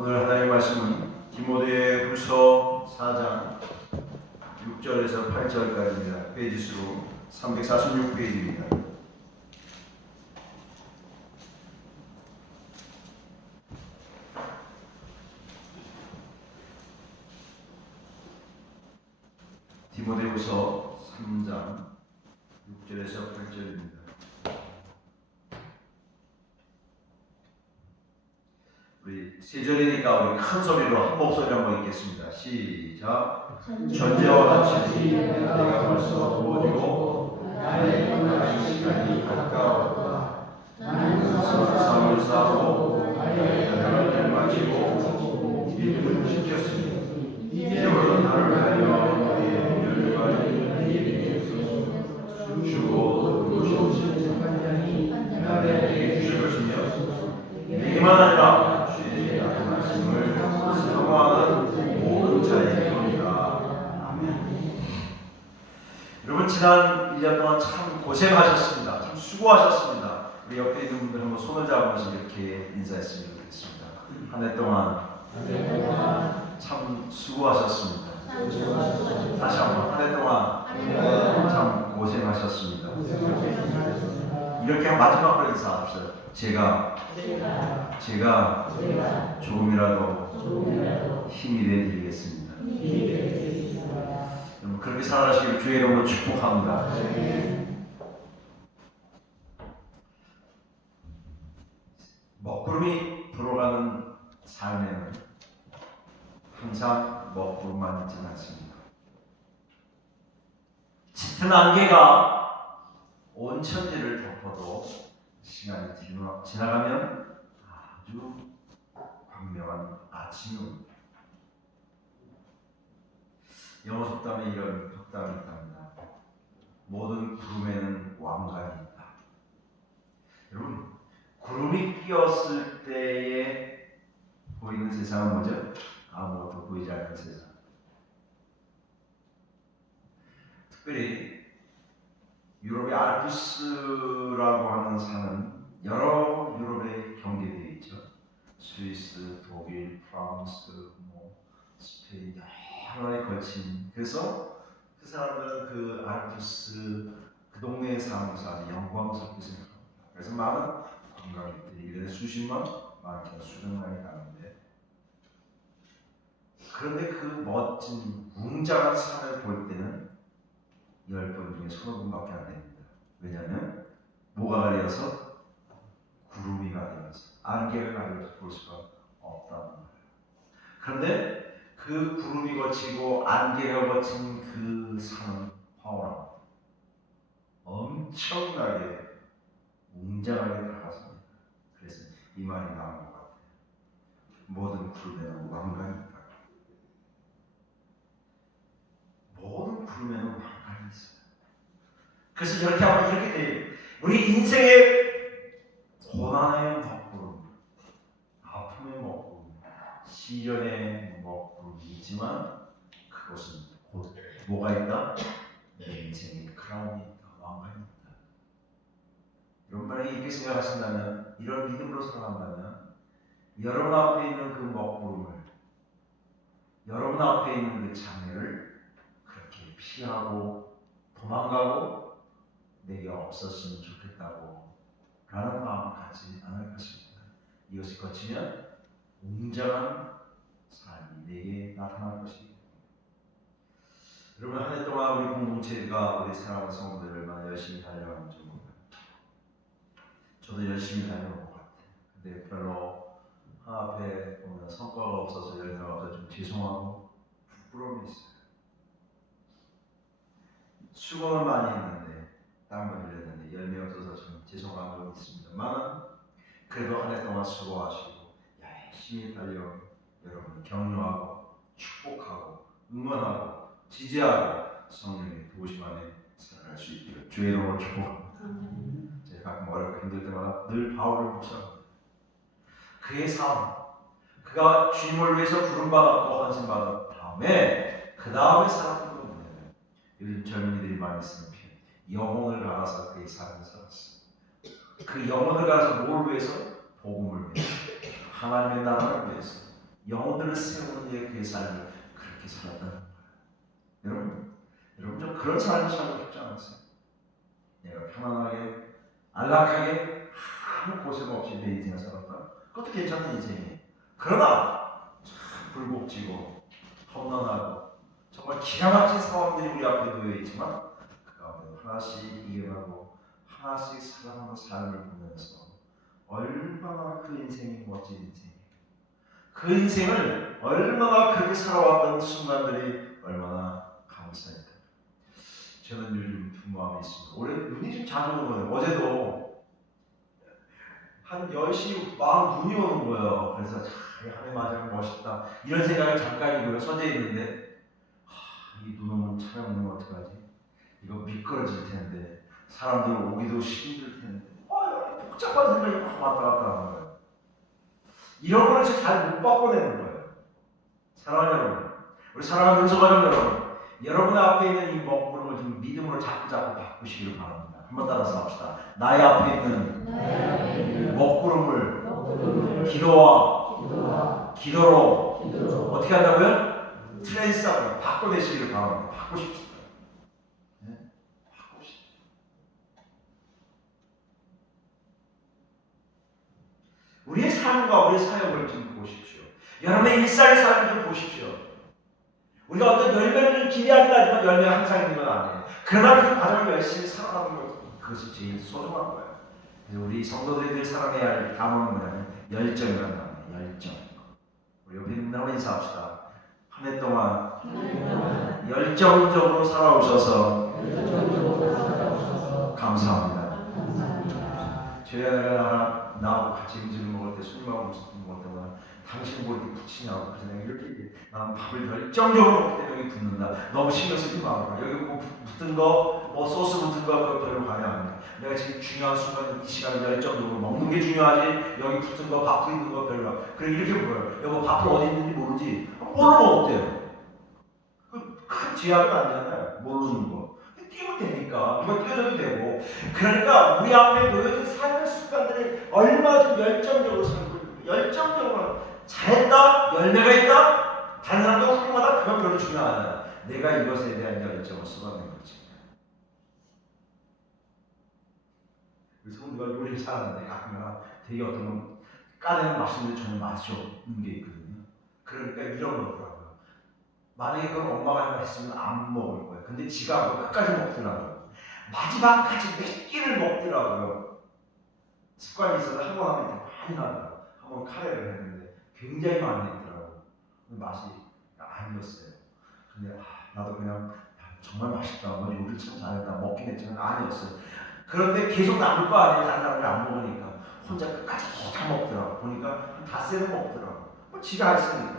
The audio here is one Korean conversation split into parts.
오늘 하나님의 말씀은 디모데후서 4장 6절에서 8절까지입니다. 페이지 수로 346페이지입니다. 디모데후서 3장 6절에서 8절입니다. 우리 세 절이니까 우리 큰 소리로 한 목소리 한번 읽겠습니다. 시작. 전제와 같이 내가 벌써 부어지고 나의 떠나는 시간이 가까웠다. 나는 싸움을 싸우고 나의 연약을 마치고 믿음을 지켰으니 이제부터 나를 위하여 너희의 열과 일을 주고 누구시 착한 자니 나에게 주실 것이며 내게만 아니라 여러분 지난 1년 동안 참 고생하셨습니다. 참 수고하셨습니다. 우리 옆에 있는 분들 한번 손을 잡으면서 이렇게 인사했으면 좋겠습니다. 한 해 동안 참 수고하셨습니다. 다시 한번 한 해 동안 참 고생하셨습니다. 이렇게 마지막으로 인사합시다. 제가 조금이라도 힘이 되드리겠습니다. 그렇게 살아가시길 주의 이름으로 축복합니다. 먹구름이 불어가는 삶에는 항상 먹구름만 있지 않습니다. 짙은 안개가 온 천지를 덮어도 시간이 지나가면 아주 광명한 아침이 옵니다. 영어 속담에 이런 속담이 있답니다. 모든 구름에는 왕관이 있다. 여러분, 구름이 끼었을 때에 보이는 세상은 뭐죠? 아무것도 보이지 않는 세상. 특별히 유럽의 알프스라고 하는 산은 여러 유럽에 경계되어 있죠. 스위스, 독일, 프랑스, 스페인 여러 나라에 걸친. 그래서 그 사람들은 그 알프스 그 동네에 사는 사람이 영광스럽게 생각합니다. 그래서 많은 관광객들이 1년에 수십만, 많게는 수백만이 가는데, 그런데 그 멋진 웅장한 산을 볼 때는 10번 중에 30번밖에 안 됩니다. 왜냐하면 뭐가 가려서? 구름이 가려서, 안개가 가려서 볼 수가 없다는 거예요. 그런데 그 구름이 거치고 안개가 거친 그 산은 화원합니다. 엄청나게 웅장하게 다가섭니다. 그래서 이 말이 나온 것 같아요. 모든 구름에는 왕관이 있다. 모든 구름에는 왕관이 있어요. 그래서 이렇게 하면 이렇게 돼요. 우리 인생의 고난의 먹구름, 아픔의 먹구름, 시련의 먹구름이 있지만 그것은 곧 뭐가 있다? 내 인생의 크라운이 있다. 왕관이 있다. 여러분 만약에 이렇게 생각하신다면, 이런 믿음으로 살아간다면 여러분 앞에 있는 그 먹구름을, 여러분 앞에 있는 그 장애를 그렇게 피하고 도망가고 내게 없었으면 좋겠다고 라는 마음을 갖지 않을 것입니다. 이것이 거치면 웅장한 삶이 내게 나타날 것입니다. 여러분 한 해 동안 우리 공동체가 우리 사랑하는 성도들 얼마나 열심히 달려가는지 모릅니다. 저도 열심히 달려온 것 같아요. 근데 별로 앞에 보면 성과가 없어서 열나가서 좀 죄송하고 부끄러움이 있어요. 수고는 많이 했는데, 땀을 흘렸는데 열매 없어서 좀 죄송한 건 있습니다만, 그래도 한 해 동안 수고하시고 열심히 달려온 여러분 격려하고 축복하고 응원하고 지지하고 성령의 도우심 안에 살아갈 수 있기를 주의 이름으로 축복합니다. 제가 가끔 어렵고 힘들 때마다 늘 바울을 묵상합니다. 그의 삶, 그가 주님을 위해서 부름받았고 헌신받은 다음에 그 다음에 살았던 건 뭐냐면, 요즘 젊은이들이 많이 쓰는 표현, 영혼을 갈아서 그의 삶을 살았어요. 그 영혼을 갈아서 뭘 위해서? 복음을 위해서, 하나님의 나라를 위해서, 영혼들을 세우는 데 그의 삶을 그렇게 살았다는 거예요. 여러분 좀 그런 삶을 살고 싶지 않으세요? 내가 편안하게 안락하게 아무 고생 없이 내 인생을 살았다. 그것도 괜찮은 인생이에요. 그러나 참 굴곡지고 험난하고 정말 기가 막힌 상황들이 우리 앞에 놓여 있지만 그 가운데 하나씩 이겨가고 하나씩 살아가는 삶을 보면서 얼마나 그 인생이 멋진 인생이에요. 그 인생을 얼마나 그렇게 살아왔던 순간들이 얼마나 감사했다. 저는 요즘 두 마음이 있습니다. 올해 눈이 좀 자주 오는 거예요. 어제도 한 10시 막 눈이 오는 거예요. 그래서 하늘 맞으면 멋있다. 이런 생각을 잠깐이고요. 서재에 있는데 이 눈 오면 차량 오면 어떡하지? 이거 미끄러질 텐데 사람들 오기도 힘들 텐데 복잡한 생각이 막 왔다 갔다 하는 거예요. 이런 거를 잘 못 바꿔내는 거예요. 사랑하는 여러분, 우리 사랑하는 은소가족 여러분, 여러분 앞에 있는 이 먹구름을 좀 믿음으로 자꾸 바꾸시기를 바랍니다. 한번 따라서 합시다. 나의 앞에 있는 먹구름을 기도로 어떻게 한다고요? 트랜스하고 바꿔내시기를 바랍니다. 바꾸십시오. 네? 바꾸십시오. 우리의 삶과 우리의 사역을 좀 보십시오. 여러분의 일상의 삶을 좀 보십시오. 우리가 어떤 열매를 기대하긴 하지만 열매가 항상 있는 건 아니에요. 그러나 그 과정을 열심히 살아가는 것, 그것이 제일 소중한 거예요. 그래서 우리 성도들이 늘 사랑해야 할 단어는 뭐냐면 열정이라는 단어예요. 열정. 우리 옆에 있는 분하고 인사합시다. 한 해 동안 열정적으로 살아오셔서 감사합니다. 저희 아내가 나하고 같이 음식을 먹을 때, 손님하고 음식을 먹을 때마다 당신 뭐 이렇게 붙이냐고. 그래서 내가 이렇게 나는 밥을 열정적으로 먹기 때문에 여기 붙는다. 너무 신경 쓰지 말아라. 여기 뭐 붙은 거, 뭐 소스 붙은 거 그거 별로 관여 안 해. 내가 지금 중요한 순간 이 시간에 열정적으로 먹는 게 중요하지. 여기 붙은 거, 밥 있는 거 별로. 그래 이렇게 물어요. 여보 밥을 어디 있는지 모르지? 모르면 어때요? 큰 제약은 아니잖아요. 모르는 거. 띄우면 되니까. 이거 띄워줘도 되고. 그러니까 우리 앞에 놓여진 삶의 습관들이 얼마나 좀 열정적으로 살고 열정적으로 잘했다, 열매가 있다. 다른 사람도 훌륭하다. 그건 별로 중요하지 않아요. 내가 이것에 대한 열정을 쏟아내는 거지. 우리 성도가 요리를 잘하는데 가끔은 되게 어떤 건 까내는 맛있는데 전혀 맛이 없는 게 있거든요. 그러니까 이런 거더라고요. 만약에 그걸 엄마가 했으면 안 먹을 거예요. 근데 지가 끝까지 먹더라고요. 마지막까지 몇 끼를 먹더라고요. 습관이 있어서 한 번 하면 많이 나더라고요. 한 번 카레를 했는데 굉장히 많이 했더라고요. 맛이 아니었어요. 근데 나도 그냥 정말 맛있다. 너 요리를 참 잘했다. 먹긴 했지만 아니었어요. 그런데 계속 남을 거 아니에요. 다른 사람들이 안 먹으니까. 혼자 끝까지 다 먹더라고요. 보니까 한 닷새는 먹더라고요. 지가 했으니까.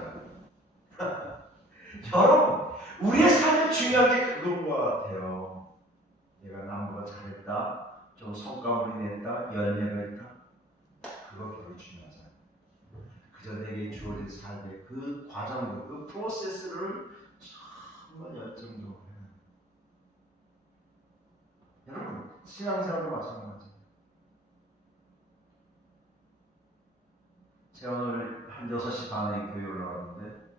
여러분, 우리의 삶에 중요한 게 그건 것 같아요. 내가 남보다 잘했다, 좀 성과물이 냈다, 열매가 있다. 그거 별로 중요하지 않아요. 그저 내게 주어진 삶의 그 과정을, 그 프로세스를 정말 열정적으로 해요. 여러분, 신앙생활도 마찬가지예요. 제가 오늘 한 6시 반에 교회 올라왔는데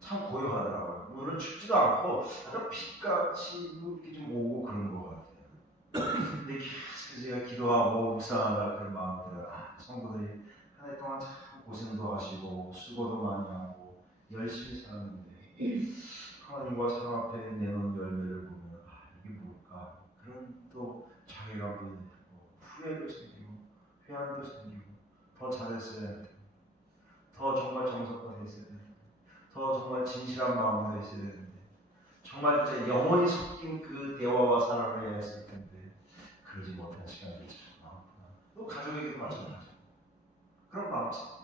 참 고요하더라고요. 오늘은 춥지도 않고 약간 빛같이 이렇게 좀 오고 그런 것 같아요. 근데 계속 제가 기도하고 묵상하다 그런 마음이 들어요. 성도들이 한 해 동안 참 고생도 하시고 수고도 많이 하고 열심히 살았는데 하나님과 사람 앞에 내놓은 열매를 보면 이게 뭘까? 그런 또 자괴감도 있고 후회도 생기고 회한도 생기고 더 잘했어야 했는데 더 정말 정성껏 했어야 했는데 더 정말 진실한 마음으로 했어야 했는데 정말 진짜 영혼이 섞인 그 대화와 사랑을 해야 했을 텐데 그러지 못한 시간들이 참 많구나. 또 가족에게도 마찬가지고 그런 마음이 있어요.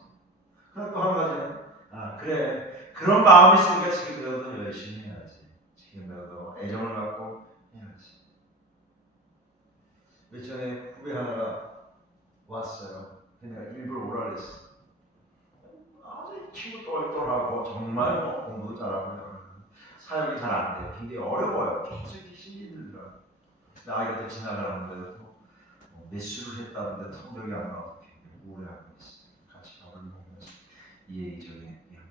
그럼 또 한 가지는 그래 그런 마음이 있으니까 지금이라도 열심히 해야지. 지금이라도 애정을 갖고 해야지. 며칠 전에 후배 하나가 왔어요. 내가 일부러 오라 그랬어. 아주 친구 똘똘하고 정말 공부도 잘하고 사역이 잘 안 돼. 굉장히 어려워요. 계속 힘이 들더라고요. 나이가 또 지나가는데도 매수를 했다는데 성적이 안 나와서 굉장히 우울해하고 있어요. 같이 밥을 먹으면서 이 얘기 저기 얘기하고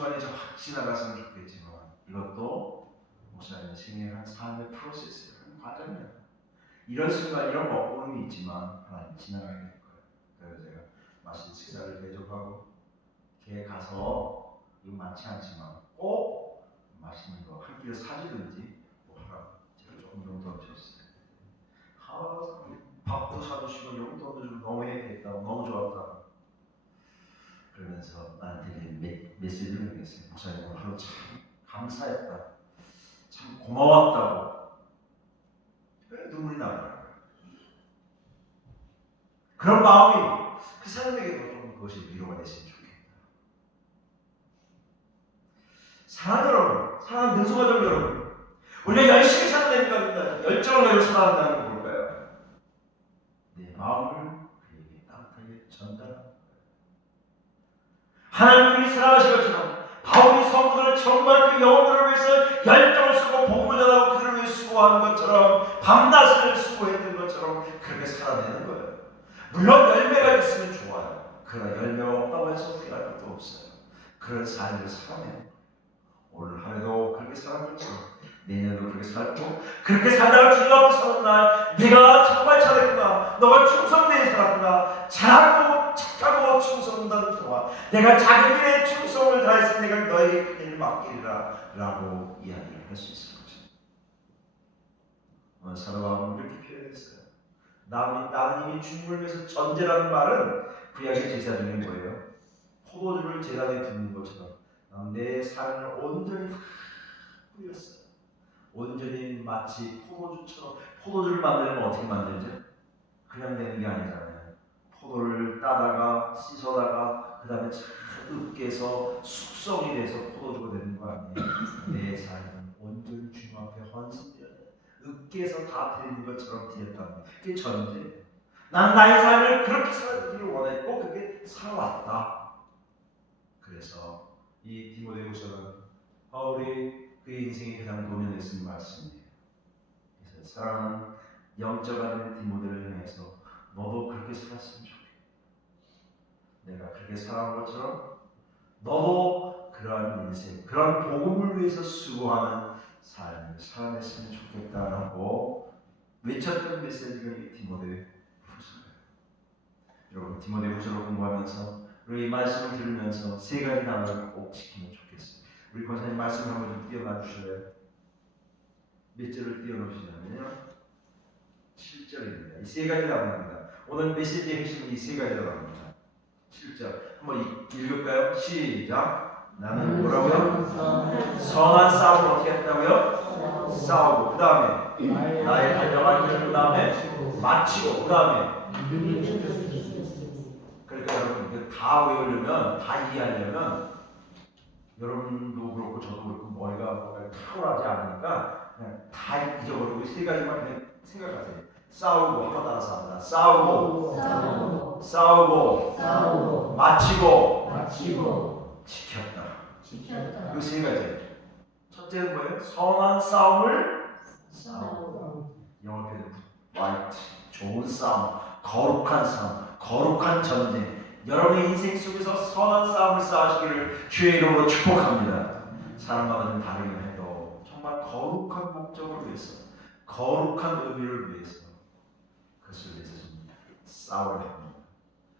순간에 확 지나갔으면 좋겠지만 이것도 목사님의 생애의 한 삶의 프로세스예요. 한 과정이에요. 이런 순간 이런 먹고름이 있지만 하나님 지나가게 될 거예요. 그래서 제가 맛있는 식사를 대접하고 걔 가서 이거 많지 않지만 꼭 맛있는 거 한 끼를 사주든지 뭐 하라고 제가 조금 용돈을 줬어요. 밥도 사주시고 용돈도 좀 너무 해야겠다고 너무 좋았다. 그러면서 나한테 메시지를 남겼어요. 목사님 오늘 하루 참 감사했다. 참 고마웠다고. 눈물이 나더라고요. 그런 마음이 그 사람에게도 좀 그것이 위로가 됐으면 좋겠다. 사랑하는 여러분, 사랑하는 능수가족 여러분, 우리가 열심히 살아내는 겁니다. 열정을 가지고 살아간다는 건 뭘까요? 내 마음을 그에게 따뜻하게 전달하는 거예요. 하나님이 사랑하신 것처럼 바울이 성도들을 정말 그 영혼들을 위해서 열정을 쓰고 복음을 전하고 그들을 위해 수고하는 것처럼 밤낮을 수고했던 것처럼 그렇게 살아내는 거예요. 물론 열매가 있으면 좋아요. 그러나 열매가 없다고 해서 후회할 것도 없어요. 그런 삶을 살아내는 거예요. 오늘 하루도 그렇게 살았겠죠. 내년도 그렇게 살고 그렇게 살다가 주님 앞에 서는 날 내가 정말 잘했구나. 너가 충성되게 살았구나. 잘하고 착하고 충성된 동안 내가 작은 일에 충성을 다해서 내가 너에게 큰 일을 맡기리라 라고 이야기를 할 수 있을 것입니다. 오늘 사도 바울은 이렇게 표현했어요. 나는 이미 주님을 위해서 전제라는 말은 구약의 제사 중에 뭐예요? 포도주를 제단에 붓는 것처럼 내 삶을 온전히 다 뿌렸어요. 온전히 마치 포도주처럼. 포도주를 만들면 어떻게 만들죠? 그냥 되는 게 아니잖아요. 포도를 따다가 씻어다가 그 다음에 잘 으깨서 숙성이 돼서 포도주가 되는 거 아니에요? 내 삶은 온전히 주님 앞에 헌신되어 으깨서 다 드리는 것처럼 드렸다는 게 전제예요. 난 나의 삶을 그렇게 살기를 원했고 그렇게 살아왔다. 그래서 이 디모데후서는 바울이 그의 인생의 가장 노년에 쓴 말씀이에요. 그래서 사랑하는 영적 아들 디모데를 향해서 너도 그렇게 살았으면 좋겠다. 내가 그렇게 살아온 것처럼 너도 그러한 인생, 그런 복음을 위해서 수고하는 삶을 살아냈으면 좋겠다라고 외쳤던 메시지가 이 디모데후서예요. 여러분 디모데후서를 공부하면서 우리 이 말씀을 들으면서 세 가지 단어를 꼭 지키면 좋겠어요. 우리 권사님 말씀 한번 좀 띄워놔 주실래요? 몇 절을 띄워놓으시냐면요 7절입니다. 이 세 가지 단어입니다. 오늘 메시지의 핵심은 이 세 가지 단어입니다. 7절 한번 읽을까요? 시작. 나는 뭐라고요? 선한 싸움을 어떻게 했다고요? 싸우고 그 다음에 나의 달려갈 길을 그 다음에 마치고 그 다음에 그러니까 여러분 다 외우려면 다 이해하려면 여러분도 그렇고 저도 그렇고 머리가 탁월하지 않으니까 그냥 다 잊어버리고 세 가지만 그냥 생각하세요. 싸우고 한번 따라서 합니다. 싸우고 마치고 지켰다. 그 세 가지. 첫째는 뭐예요? 선한 싸움을 싸우고. 영어 표현 right, 좋은 싸움, 거룩한 싸움, 거룩한 전쟁. 여러분의 인생 속에서 선한 싸움을 싸우시기를 주의 이름으로 축복합니다. 사람마다 좀 다르긴 해도 정말 거룩한 목적을 위해서, 거룩한 의미를 위해서 그것을 위해서 좀 싸워야 합니다.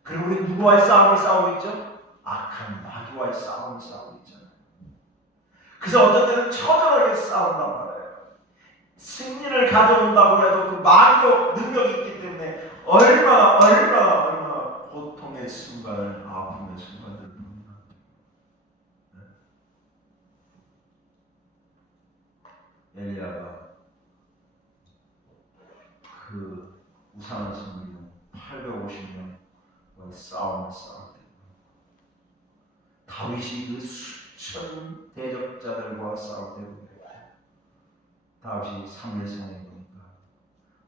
그리고 우리 누구와의 싸움을 싸우고 있죠? 악한 마귀와의 싸움을 싸우고 있잖아요. 그래서 어떤 때는 처절하게 싸운단 말이에요. 승리를 가져온다고 해도 그 마귀의 능력이 있기 때문에 얼마나 고통의 순간을, 아픔의 순간들을 보는가. 엘리야가 그 우상을 섬기는 850명과의 싸움을 싸울 때 다윗이 그 수천 대적자들과 싸울 때 다윗이 사무엘상에 보니까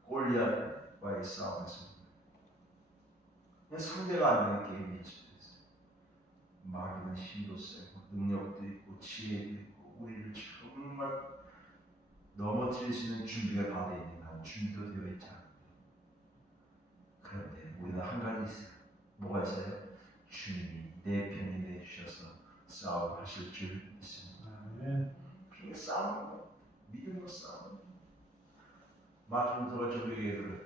골리앗과의 싸움에서 상대가 안 되는 게임이 있었어요. 마귀는 힘도 세고 능력도 있고 지혜도 있고 우리를 정말 넘어뜨릴 수 있는 준비가 다 되어 있는 한 준비도 되어 있지 않아요. 그런데 우리는 한 가지 있어요. 뭐가 있어요? 주님이 내 편이 되주셔서 싸움하실 줄 믿습니다. 그게 싸움인 거, 믿음으로 싸움. 마틴 루터가 저에게 그랬대.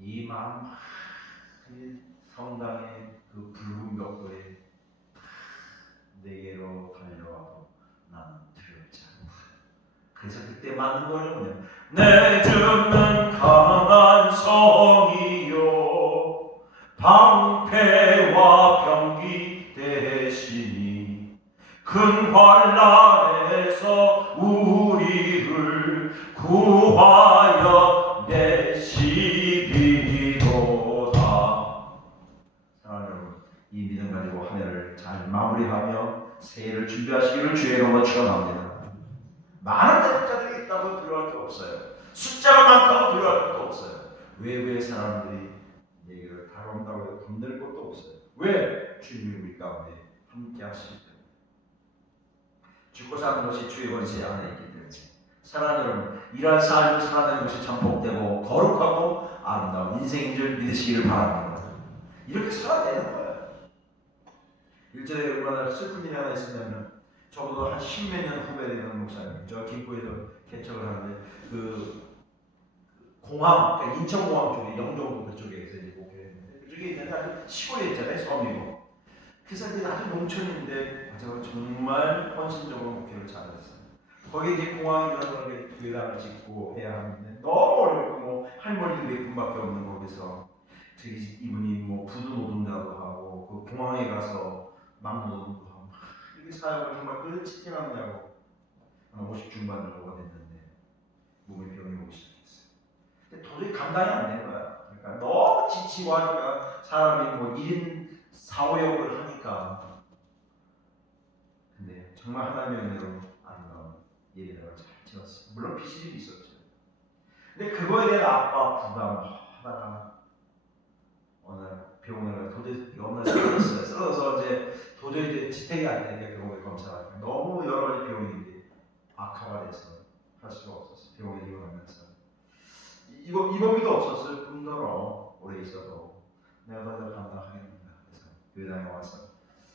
이 마음 성당의 그 붉은 벽돌에 내게로 달려와도 나는 두렵지 않다. 그래서 그때 만든 노래는 뭐냐? 내 죽는 강한 성이요 방패와 병기 대신이 큰 환난에서 우리를 구하여 내시리로다. 사랑하는 여러분, 이 믿음 가지고 한 해를 잘 마무리하며 새해를 준비하시기를 주의 이름으로 축원합니다. 많은 대적자들이 있다고 두려워할 게 없어요. 숫자가 많다고 두려워할 것도 없어요. 외부의 사람들이 얘기를 다룬다고 겁낼 것도 없어요. 왜? 주님이 우리 가운데 함께 하시기 때문에. 죽고 사는 것이 주의 권세 안에 있기 때문에. 사랑하는 여러분, 이러한 삶을 살아가는 것이 참 복되고 거룩하고 아름다운 인생인 줄 믿으시기를 바랍니다. 이렇게 살아내는 거예요. 일전에 얼마나 슬픈 일이 하나 있었냐면, 저보다 한 십몇 년 후배 되는 목사님, 저 김포에서 개척을 하는데 그 공항, 그러니까 인천공항 쪽에 영종도 그쪽에서 이제 목회했는데, 그쪽에 있는데 아주 시골에 있잖아요, 섬이고. 그래서 이제 아주 농촌인데 정말 헌신적으로 목회를 잘했어요. 거기 이제 공항이라는 게 교회당을 짓고 해야 하는데 너무 어렵고 뭐 할머니도 몇 분밖에 없는 거기서 이분이 뭐 부두 노동자도 하고 그 공항에 가서 막노동도 하고 이게 사역을 정말 그렇게 하느냐고 50 중반 정도가 됐는데 몸에 병이 오기 시작했어요. 근데 도저히 감당이 안 되는 거야. 그러니까 너무 지치고 하니까 사람이 뭐 1인 4, 5역을 하니까. 근데 정말 하나님의 은혜로 아름다운 예배당을 잘 지었어요. 물론 비실이 있었죠. 근데 그거에 대한 아빠 부담하다가 어느 날 병원에 가서 도저히 어느 날 쓰러져서 이제 도저히 이제 지탱이 안 되니까 병원에 검사하니까 너무 여러 가지 병인데 악화가 돼서 할 수가 없었어요. 병원에 입원하면서 입원비도 없었어요. 뿐더러 오래 있어도 내가 더 감당하겠는가. 그래서 교회당에 와서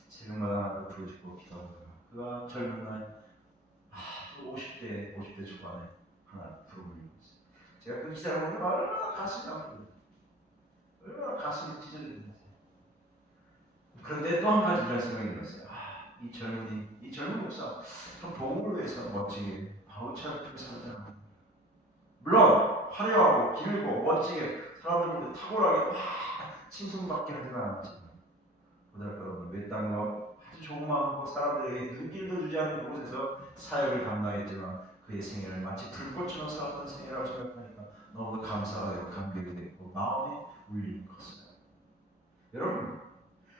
새벽마다 부르짖고 기도하다가 그가 젊은 날 50대 초반에 하나 부름을 입었어요. 제가 그 기사를 보면 얼마나 가슴이 아프고 얼마나 가슴이 찢어지는지. 그런데 또 한 가지 이런 생각이 들었어요. 이 젊은 목사 참 복음을 위해서 멋지게 아우처럼 살잖아. 물론 화려하고 길고 멋지게 사람들한테 탁월하게 칭송받게 하지는 않았지만 보잘것없는 외딴과 아주 조그마한 사람들에게 눈길도 주지 않는 곳에서 사역을 감당했지만 그의 생애를 마치 불꽃처럼 살았던 생애라고 생각하니까 너무 감사가 되고 감격이 되고 마음이 울림이 컸어요. 여러분,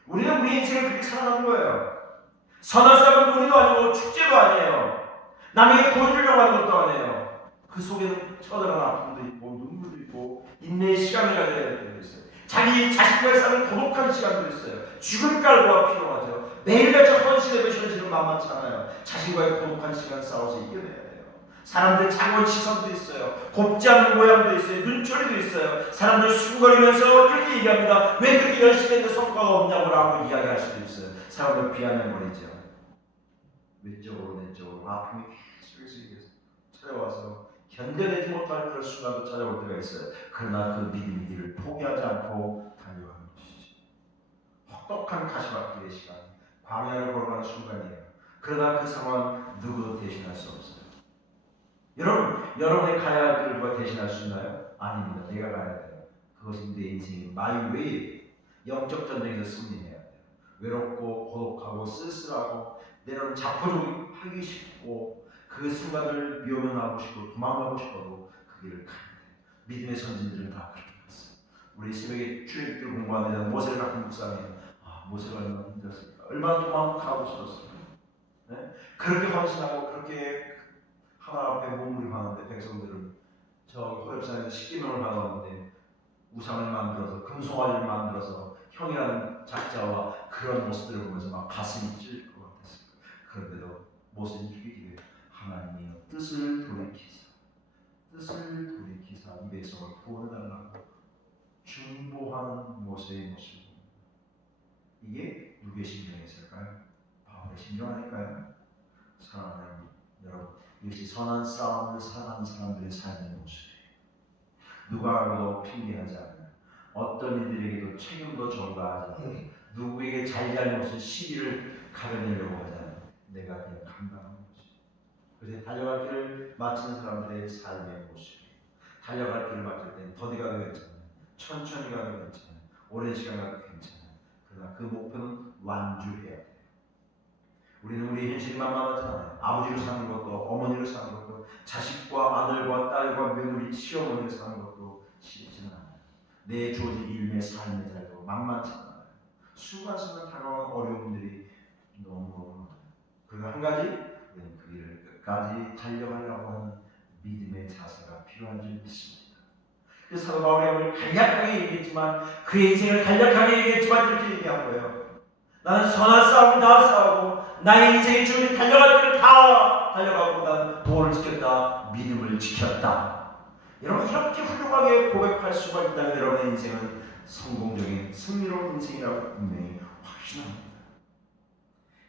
우리는 우리 인생을 그렇게 살아가는 거예요. 선한 쌀은 놀이도 아니고 축제도 아니에요. 남에게 돈 주려고 하는 것도 아니에요. 그 속에는 처절한 아픔도 있고 눈물도 있고 인내의 시간을 가져야 될 때도 있어요. 자기 자신과의 싸움을 고독한 시간도 있어요. 죽을 깔고가 필요하죠. 매일같이 헌신해도 현실은 만만치 않아요. 자신과의 고독한 시간 싸워서 이겨내야 돼요. 사람들 작은 시선도 있어요. 곱지 않은 모양도 있어요. 눈초리도 있어요. 사람들 수군거리면서 이렇게 얘기합니다. 왜 그렇게 열심히 했는데 성과가 없냐고 라고 이야기할 수도 있어요. 사람들 비아냥거리죠. 외적으로 내적으로 아픔이 계속해서 찾아와서 견뎌내지 못할 그런 순간도 찾아올 때가 있어요. 그러나 그 믿음이 이를 포기하지 않고 달려가는 것이죠. 혹독한 가시밭길의 시간, 광야를 걸어가는 순간이에요. 그러나 그 상황 누구도 대신할 수 없어요. 여러분이 가야 할 길을 누가 대신할 수 있나요? 아닙니다. 내가 가야 돼요. 그것이 내 인생의 마이 웨이. 영적 전쟁에서 승리해야 돼요. 외롭고 고독하고 쓸쓸하고 때로는 자포자기하기 쉽고 그 순간을 미워하고 싶고 도망가고 싶어도 그 길을 가야 돼요. 믿음의 선진들은 다 그렇게 갔어요. 우리 새벽에 주일길 공부하는 모세를 같은 묵상이에요. 모세가 얼마나 힘들었을까. 얼마나 도망가고 싶었을까. 네? 그렇게 헌신하고 그렇게 하나 앞에 몸부림하는데 백성들은 저 호렙산에서 십계명을 받았는데 우상을 만들어서 금송아지를 만들어서 형이라는 작자와 그런 모습들을 보면서 막 가슴이 찔릴 것 같았어요. 그런데도 모세는 죽이기를 하나님이여 뜻을 돌이키사 이 백성을 구원해달라고 중보하는 모세의 모습. 이게 누구의 심령이 있을까요? 바로 마음의 심정 아닐까요? 사랑하는 여러분, 이것이 선한 싸움을 사는 사람들의 삶의 모습이에요. 누가도 핑계하지 않아요. 어떤 이들에게도 책임도 전가하지 않아요. 누구에게 잘잘못을 시비를 가려내려고 하지 않아요. 내가 그냥 감당하는 거지. 그래서 달려갈 길을 마치는 사람들의 삶의 모습이에요. 달려갈 길을 마칠 때는 더디 가도 괜찮아요. 천천히 가도 괜찮아요. 오랜 시간 가도 괜찮아요. 그러나 그 목표는 완주해야 돼요. 우리는 우리 현실이 만만하지 않아요. 아버지로 사는 것도, 어머니로 사는 것도, 자식과 아들과 딸과 며느리, 시어머니로 사는 것도 쉽지는 않아요. 내 주어진 일의 삶의 자리도 만만치 않아요. 순간순간 다가오는 어려움들이 너무 많아요. 그리고 한 가지, 우리는 그 일을 끝까지 달려가려고 하는 믿음의 자세가 필요한 줄 믿습니다. 그래서 사도 바울이 오늘 간략하게 얘기했지만, 그의 인생을 간략하게 얘기했지만 이렇게 얘기한 거예요. 나는 선한 싸움을 다 싸우고 나의 인생의 주님 달려갈 길을 다 달려가고 난 도를 지켰다, 믿음을 지켰다. 여러분, 이렇게 훌륭하게 고백할 수가 있다면 여러분의 인생은 성공적인 승리로운 인생이라고 분명히 확신합니다.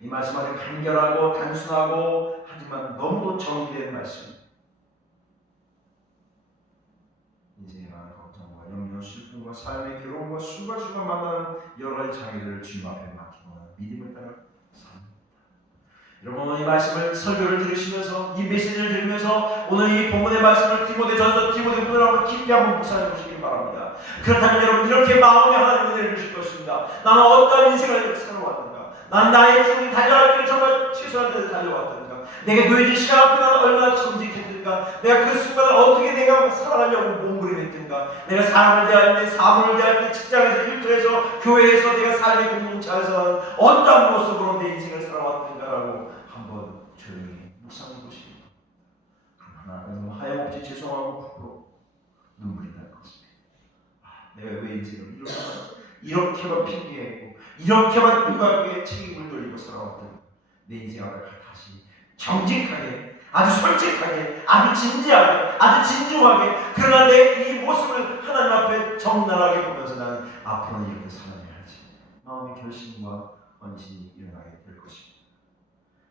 이 말씀 아주 간결하고 단순하고 하지만 너무도 정의된 말씀입니다. 인생의 많은 걱정과 염려, 슬픔과 삶의 괴로움과 순간순간 만나는 여러 가지 장애들을 주님 앞에 맡기고 믿음을 따라 삽니다. 여러분, 이 말씀을 설교를 들으시면서 이 메시지를 들으면서 오늘 이 본문의 말씀을 디모데전서 디모데후서를 한번 깊이 한번 묵상해 보시기 바랍니다. 그렇다면 여러분, 이렇게 마음에 하나님 은혜를 주실 것입니다. 나는 어떤 인생을 살아왔는가? 나는 나의 주님 달려갈 길을 정말 최선을 다해서 달려왔던가? 내게 놓여진 시간 앞에 나는 얼마나 정직했던가? 내가 그 순간을 어떻게 내가 살아가려고 몸부림했던가? 내가 사람을 대할 때, 사물을 대할 때, 직장에서, 일터에서, 교회에서, 내가 삶의 공동체에서 어떠한 모습으로 내 인생을 살아왔던가라고 한번 조용히 묵상해 보시기 바랍니다. 너무 하염없이 죄송하고 부끄럽고 눈물이 날 것입니다. 내가 왜 인생을 이렇게만 핑계했고 이렇게만 누가에게 책임을 돌리고 살아왔던 내 인생 앞에 다시 정직하게, 아주 솔직하게, 아주 진지하게, 아주 진중하게, 그러나 내 이 모습을 하나님 앞에 적나라하게 보면서 나는 앞으로는 이렇게 살아야 할지 마음의 결심과 헌신이 일어나게 될 것입니다.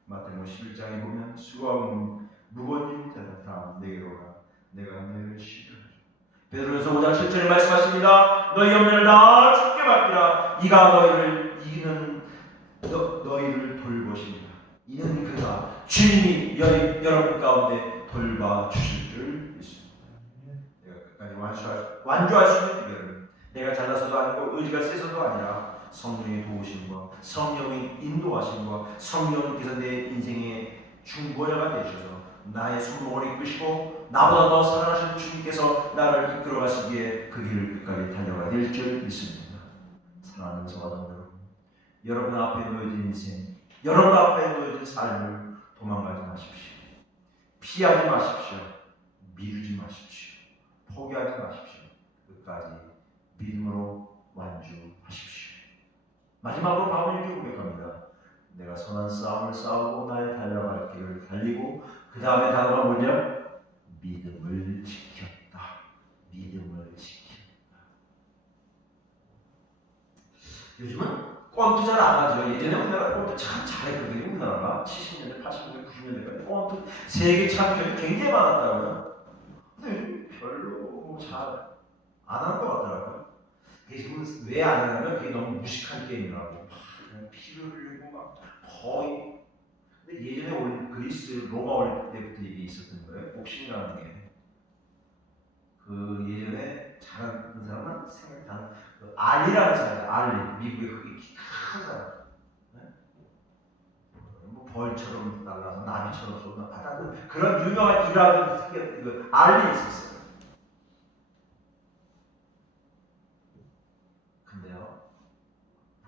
마태복음 11장에 보면 수고하고 무거운 짐을 다 내게로 오라, 내가 너희를 쉬게 하리라. 베드로전서 5장 7절에 말씀하십니다. 너희 염려를 다 주께 맡기라. 이가 너희를 이기는 너희를 돌보십니다. 이는 그가 주님이 여러분 가운데 돌봐주실 줄 믿습니다. 내가 끝까지 완주할 수 있는 기회를 내가 잘나서도 아니고 의지가 세서도 아니라 성령의 도우심과 성령의 인도하심과 성령께서 내 인생의 중보자가 되셔서 나의 손목을 이끄시고 나보다 더 사랑하시는 주님께서 나를 이끌어 가시기에 그 길을 끝까지 달려가야 될 줄 믿습니다. 사랑하는 성도 여러분 앞에 놓여진 인생, 여러분 앞에 놓여진 삶을 도망가지 마십시오. 피하지 마십시오. 미루지 마십시오. 포기하지 마십시오. 끝까지 믿음으로 완주하십시오. 마지막으로 바울은 이렇게 고백합니다. 내가 선한 싸움을 싸우고 나의 달려갈 길을 달리고 그 다음에 단어가 뭐냐? 믿음을 지켰다. 믿음을 지켰다. 요즘은 권투 잘 안 하죠. 예전에 우리나라 권투 참 잘했거든요. 우리나라가 70년대, 80년대, 90년대까지 권투 세계 챔피언이 굉장히 많았다고요. 근데 요즘 별로 잘 안 하는 것 같더라고요. 그게 지금 왜 안 하냐면 그게 너무 무식한 게임이라고. 그냥 피를 흘리고 막 거의. 근데 예전에 그리스 로마 올 때부터 이게 있었던 거예요. 복싱이라는 게. 그 예전에 잘하는 사람은 생각하는 그 알리라는 사람, 알리, 미국의 그게 큰 사람. 네? 뭐 벌처럼 날라서 나비처럼 쏟아. 그런 유명한 일하는 그 알리 있었어요. 근데요,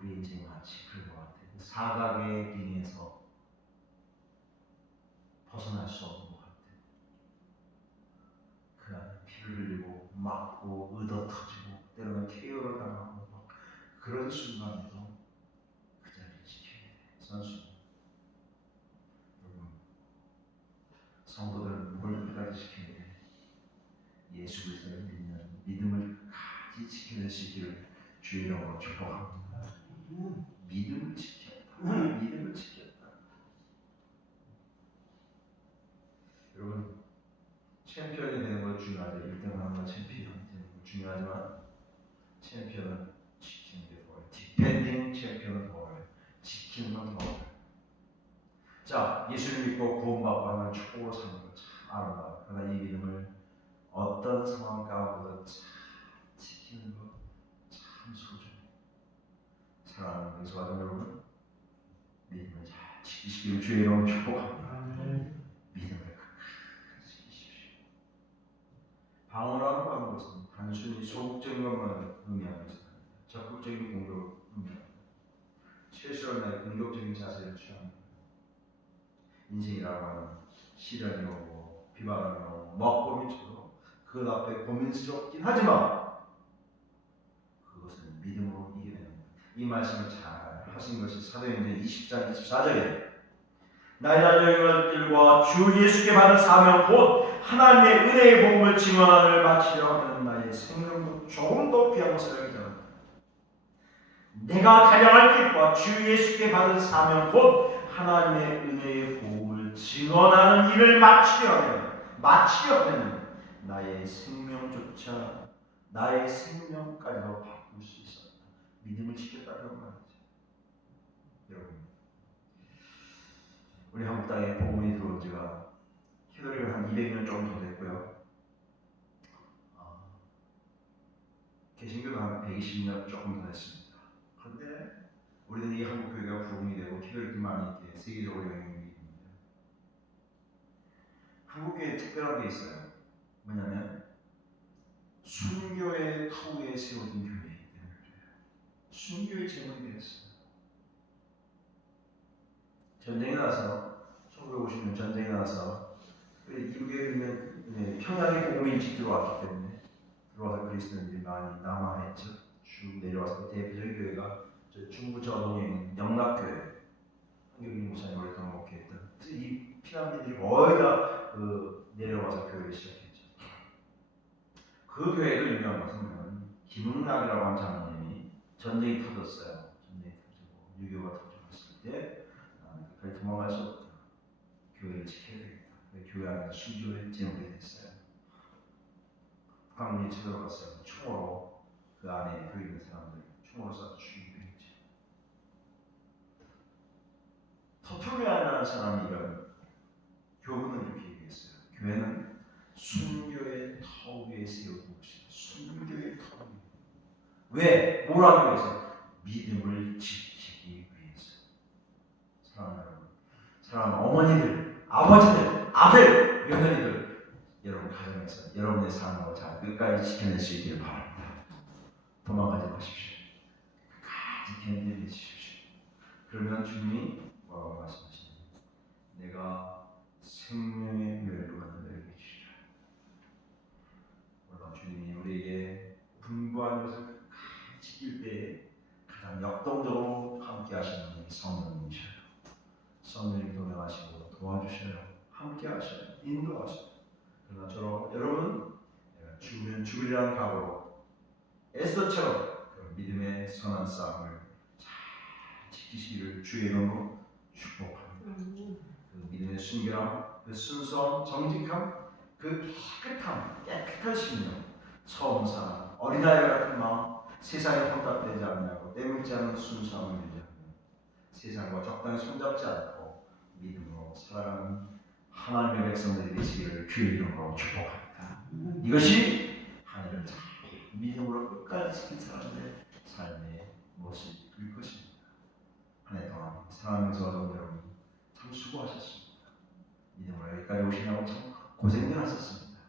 우리 인생 마치 그런 것 같아요. 사각의 빙에서 벗어날 수 없는 것 같아요. 그 안에 피를 흘리고 맞고 의도 터지고 때로는 KO를 당하고 막 그런 순간에도 그 자리를 지켜야 돼요. 선수 여러분, 성도들 뭘 끝까지 지켜야 돼요? 예수 그리스도를 믿는 믿음을 끝까지 지켜낼 수 있기를 주의 이름으로 축복합니다. 믿음을 지켰다. 믿음을 지켰다. 챔피언은 지키는 게 더 어려워요. 디펜딩 챔피언은 더 어려워요. 지키는 건 더 어려워요. 자, 예수를 믿고 구원받고 하나님을 축복으로 사는 것 참 아름다워요. 그러나 이 믿음을 어떤 상황 가운데도 참 지키는 것 참 소중해요. 사랑하는 성도 여러분, 믿음을 잘 지키시기를 주의 이름으로 축복합니다. 믿음을 끝까지 지키십시오. 방언이라고 하는 것은 단순히 소극적인 것만 의미하는 것은 아닙니다. 적극적인 공격을 의미합니다. 최소한 나의 긍정적인 자세를 취합니다. 인생이라고 하는 시련이 오고 비바람이 오고 먹고 미쳐도 그 앞에 고민스럽긴 하지만 그것은 믿음으로 이겨냅니다. 이 말씀을 잘 하신 것이 사도행전 20장 24절에 나의 자녀들과 주 예수께 받은 사명 곧 하나님의 은혜의 복음을 증언하는 마치려 하는 나의 생명도 조금 더 귀한 것을 알게 됩니다. 내가 달려갈 길과 주 예수께 받은 사명 곧 하나님의 은혜의 복음을 증언하는 일을 마치려 하면 나의 생명조차 나의 생명까지도 바꿀 수 있었다. 믿음을 지켰다는 말이죠. 여러분, 우리 한국 땅에 복음이 들어온 지가 히도리가 한 200년 조금 더 됐고요. 개신교도 한 120년 조금 더 됐습니다. 그런데 우리는 이 한국 교회가 부흥이 되고 히도리뿐만 있게 세계적으로 영향이 있습니다. 한국 교회에 특별한 게 있어요. 뭐냐면 순교의 터위에 세워진 교회이기 때문에 순교의 제목이 되었어요. 전쟁이 나서 1950년 전쟁이 나서 이북에 있는 평양의 복음이 일찍 들어왔기 때문에 들어와서 그리스도인들이 많이 남아했죠. 쭉 내려와서 대표적인 교회가 중부 저동에 있는 영락교회 한경민 목사님 오랫동안 목회했던 이 피난민들이 거의 다 내려와서 교회를 시작했죠. 그 교회도 유명한 것은 김흥락이라고 하는 장로님이 전쟁이 터졌어요. 전쟁이 터지고 6.25가 터졌을 때 그걸 도망갈 수 없다. 교회를 지켜야 되겠다. 교회 안에 순교의 제목이 됐어요. 북한군이 쳐들어갔어요. 총으로 그 안에 그 있는 사람들 총으로 쏴서 죽이기도 했죠. 터툴리안이라는 사람이 이런 교훈을 이렇게 얘기했어요. 교회는 순교의 터 위에 세워진 것이다. 순교의 터 위에. 왜? 뭐라고 위해서? 믿음을 지키기 위해서. 사랑하는 여러분, 사랑하는 어머니들, 아버지들, 아들, 며느리들, 여러분 가정에서 여러분의 삶을 잘 끝까지 지켜낼 수 있기를 바랍니다. 도망가지 마십시오. 끝까지 견뎌내 주십시오. 그러면 주님이 뭐라고 말씀하십니까? 내가 생명의 멸류관을 너에게 주리라. 물론 주님이 우리에게 분부한 것을 끝까지 지킬 때에 가장 역동적으로 함께 하시는 분이 성령님이셔요. 성령님이 동행하시고 도와주셔요. 함께 하셔요. 인도하셔요. 그러나 여러분, 내가 죽으면 죽으리라는 각오로 에스더처럼 믿음의 선한 싸움을 잘 지키시기를 주의 이름으로 축복합니다. 그 믿음의 순결함, 그 순수함, 정직함, 그 깨끗한 심령, 처음 사랑, 어린아이 같은 마음, 세상에 혼탁되지 않냐고 때묻지 않은 순수함을 유지하며 세상과 적당히 손잡지 않고 믿음으로 살아가는 하나님의 백성들이 되시기를 주의 이름으로 축복합니다. 이것이 하나님을 잘 믿음으로 끝까지 지킨 사람들의 삶의 모습일 것입니다. 한 해 동안 사랑하는 성도 여러분 참 수고하셨습니다. 믿음으로 여기까지 오시냐고 참 고생들 하셨습니다.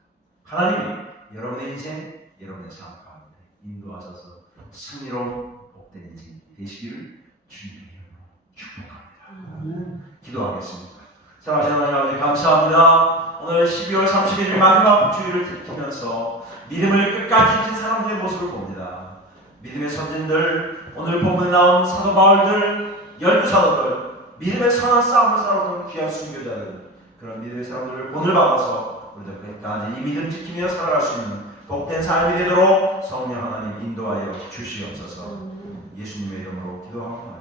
하나님이 여러분의 인생, 여러분의 삶 가운데 인도하셔서 승리로운 복된 인생이 되시기를 주님의 이름으로 축복합니다. 기도하겠습니다. 사랑하시는 하나님 아버지 감사합니다. 오늘 12월 30일 마지막 주일을 지키면서 믿음을 끝까지 지킨 사람들의 모습을 봅니다. 믿음의 선진들, 오늘 본문에 나온 사도 바울들, 12사도들, 믿음의 선한 싸움을 싸우던 귀한 순교자들, 그런 믿음의 사람들을 본을 받아서 우리도 끝까지 이 믿음 지키며 살아갈 수 있는 복된 삶이 되도록 성령 하나님 인도하여 주시옵소서. 예수님의 이름으로 기도합니다.